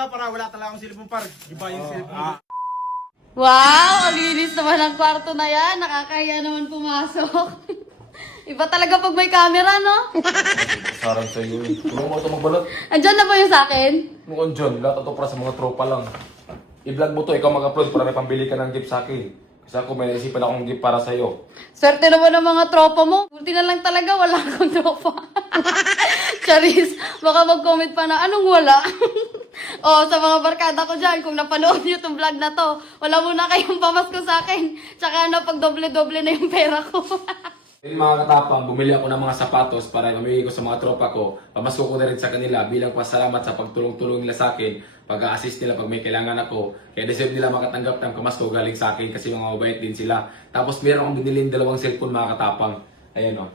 ka para wala talaga akong cellphone par. Iba yung cellphone. Wow! Ang linis naman ang kwarto na yan. Nakakaya naman pumasok. Iba talaga pag may camera, no? Sarang sa'yo eh. Tulungan mo ito magbalot. Andyan na ba yung sa akin? Noon dyan, lahat ito para sa mga tropa lang. I-vlog mo to, ikaw mag-upload para may pambili ka ng gift sa akin. Kasi ako may naisipan akong gift para sa'yo. Swerte naman ng mga tropa mo. Buti na lang talaga, wala akong tropa. Charis, baka mag-comment pa na, anong wala? O, sa mga barkada ko dyan, kung napanood nyo itong vlog na to, wala muna kayong pamasko sa akin. Tsaka pag doble-doble na yung pera ko. Yung mga katapang, bumili ako ng mga sapatos para mamili ko sa mga tropa ko. Pamasko ko na rin sa kanila bilang pasalamat sa pagtulong-tulong nila sa akin. Pag-a-assist nila pag may kailangan ako. Kaya deserve nila makatanggap ng pamasko galing sa akin kasi mga mabait din sila. Tapos meron akong binili dalawang cellphone mga katapang. Ayan o.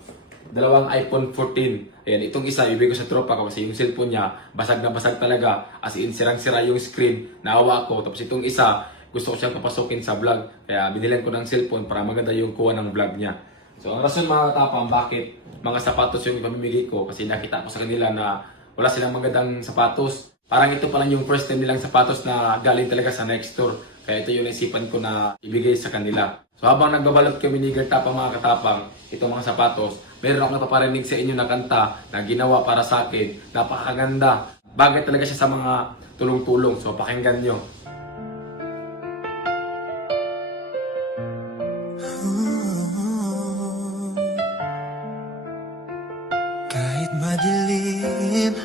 Dalawang iPhone 14. Ayan, itong isa, ibigay ko sa tropa ko kasi yung cellphone niya, basag na basag talaga. As in, sirang-sira yung screen. Naawa ako. Tapos itong isa, gusto ko siyang papasukin sa vlog. Kaya binilan ko ng cellphone para maganda yung kuha ng vlog niya. So, ang rason mga katapang, bakit mga sapatos yung ipamimigay ko kasi nakita ko sa kanila na wala silang magandang sapatos. Parang ito pa lang yung first time nilang sapatos na galing talaga sa next store. Kaya ito yung naisipan ko na ibigay sa kanila. So, habang nagbabalot kami ni Gertapang mga katapang, itong mga sapatos, meron akong napaparinig sa inyo na kanta na ginawa para sa akin. Napakaganda. Bagay talaga siya sa mga tulong-tulong. So, pakinggan nyo. Kahit madilim,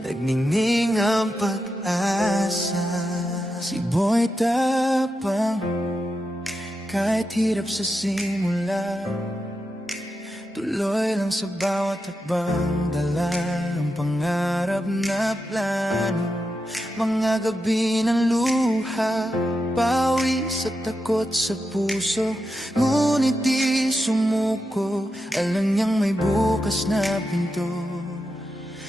nagningning ang pag-asa. Si Boy Tapang, kahit hirap sa simula, tuloy lang sa bawat hakbang, dala ang pangarap na plano. Mga gabi ng luha, pawi sa takot sa puso, ngunit di sumuko, alam niyang may bukas na pinto.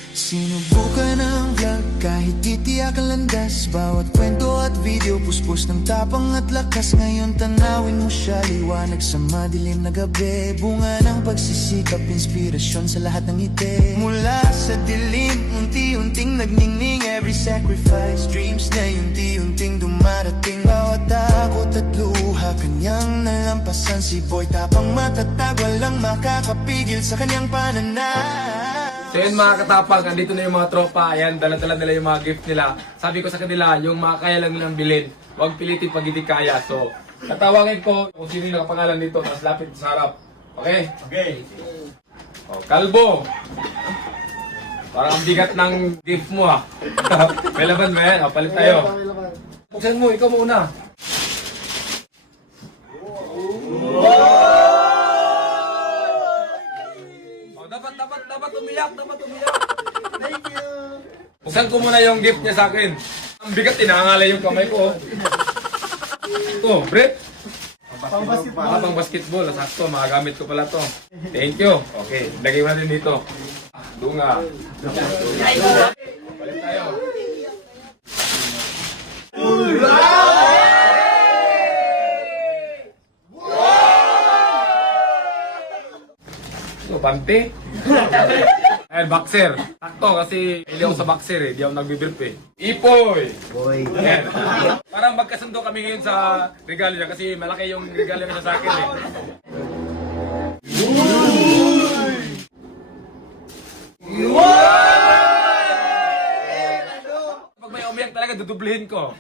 Sinubukan ang vlog kahit titiyak ang landas, bawat kwento at video puspos ng tapang at lakas. Ngayon tanawin mo siya, liwanag sa madilim na gabi, bunga ng pagsisikap, inspirasyon sa lahat ng ngiti. Mula sa dilim, unti-unting nagningning, every sacrifice, dreams na unti-unting dumarating. Bawat takot at luha, kanyang nalampasan. Si Boy Tapang matatag, walang makakapigil sa kanyang pananaw. So yun mga katapang, andito na yung mga tropa. Ayan, dala-dala nila yung mga gift nila. Sabi ko sa kanila, yung mga kaya lang nilang bilhin, huwag pilitin pag hindi kaya. So, tatawagin ko kung sino yung nakapangalan dito, tapos lapit sa harap. Okay? Okay. O, Kalbo! Parang ang bigat ng gift mo ha. May laban ba yan? O, palit tayo. Buksan mo, ikaw muna. Dapat umiyak. Thank you. Buksan ko muna yung gift niya sa akin. Ang bigat, tinangalay yung kamay ko. Ito, Brett. Pang basketball. Pang basketball. Sakto, magagamit ko pala to. Thank you. Okay, lagay mo natin dito. Dunga. Balik tayo. So, bante. Ayan, boxer. Sakto kasi hindi ako sa boxer eh. Di ako nagbibrip eh. Ipoy! Boy. Ayan. Parang magkasundo kami ngayon sa regalo niya kasi malaki yung regalo niya sa akin eh. Pag may umiyak talaga, dudublihin ko.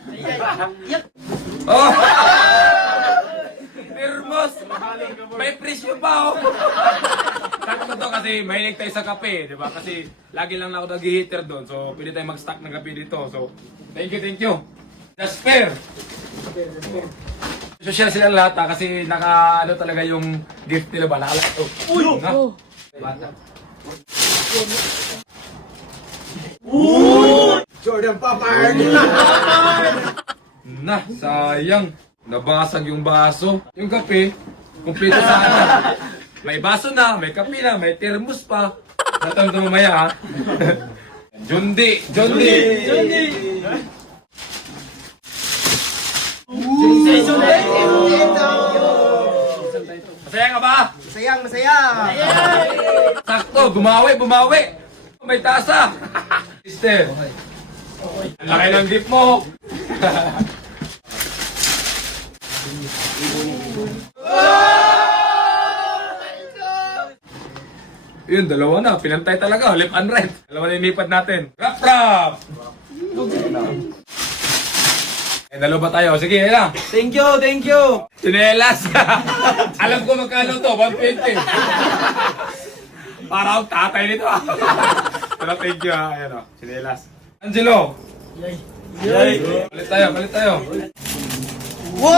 Oh! Hermos! May presyo pa oh! Sakto to kasi mahilig tayo sa kape, di ba? Kasi lagi lang ako nag-heater doon. So, pwede tayo mag-stock ng kape dito. So, thank you. Jasper! Social sila lahat ha, kasi ano talaga yung gift nila ba? Nakalat to. Uy! Na? Bata. Jordan Papard. Na, sayang. Nabasag yung baso. Yung kape, kumpleto sana. May baso na, may kape na, may thermos pa. Natawag ito mamaya ha. Jundi! Masaya ka ba? Masaya. Sakto, bumawi! May tasa! Sister, Ang laki ng dip mo. Yun, dalawa na. Pinantay talaga. Left and right. Dalawa na inipad natin. Rap, rap! Eh, dalawa ba tayo? Sige, yan na. Thank you, thank you. Sinelas. Alam ko magkano to. 120. Para akong tatay nito. Pero thank you ha. Ayan o. Sinelas. Angelo. Yay. Palit tayo, palit tayo. Wow!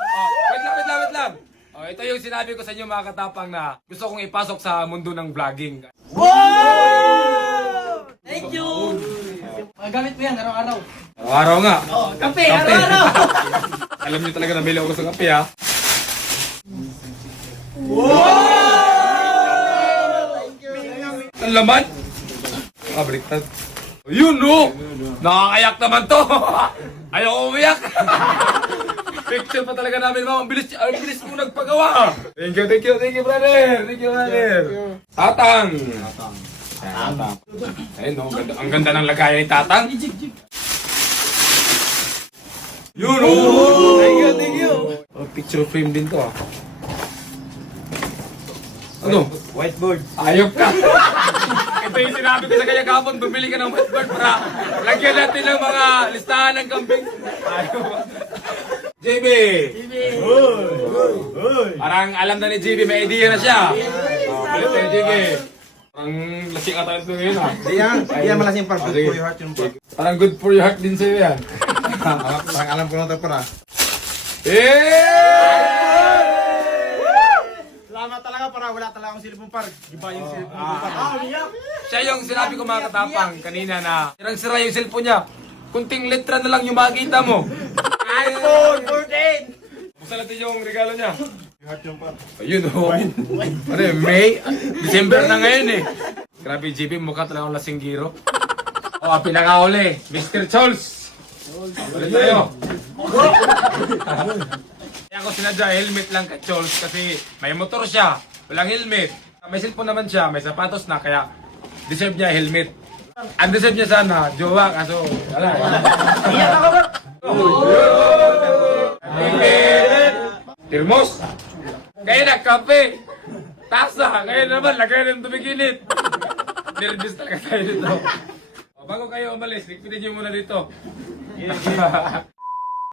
Oh, wait lang. Oh, ito yung sinabi ko sa inyo mga katapang na gusto kong ipasok sa mundo ng vlogging. Wow! Thank you. Magamit mo yan araw-araw. Araw-araw nga. Oh, kape, araw-araw. Alam niyo talaga na bili ako sa kape ha. Thank you. Ang laman? Ah, baliktad. Yun no! Nakakayak naman to! Ayaw umiyak! Picture pa talaga namin, ma'am. Ang bilis mo nagpagawa! Thank you, brother! Thank you, brother! Tatang! Ayun no, ang ganda ng lagayan ni Tatang. Yun no! Thank you. Oh, picture frame din to ah. Ano? Whiteboard. Ayop ka! Ito yung sinabi ko sa kanya kahapon, bumili ka ng whiteboard para lagyan natin ng mga listahan ng kambing. Ayop. JB! Parang alam na ni JB, may idea na siya. Oh, balik tayo JB. Parang lasing ata ito ngayon ha. Diyan malasing par. Good Sige. for your heart yung par. Parang good for your heart din sa'yo yan. Parang alam ko na ito para. Salamat talaga para wala talaga akong silipong par. Iba yung silipong par. Siya yung sinabi ko mga katapang kanina na sirang-sira yung cellphone niya. Kunting letra na lang yung makikita mo. iPhone 14! Buksan natin yung regalo niya. Your heart yung par. Ayun o. Ano yun, May? December na ngayon eh. Grabe, JP, mukha talaga akong lasinggiro. O, oh, pinakahuli, Mr. Charles. Ulit tayo. Kaya ako sinadya, helmet lang kay Charles kasi may motor siya, walang helmet. May cellphone naman siya, may sapatos na, kaya deserve niya helmet. Undeserve niya sana, jowa, kaso wala. Iyak ako ba? Termos. Kaya na, kape. Tasa. Kaya naman, lagay ng tubig init. Nervous talaga tayo dito. O, bago kayo umalis, likpidin niyo muna dito.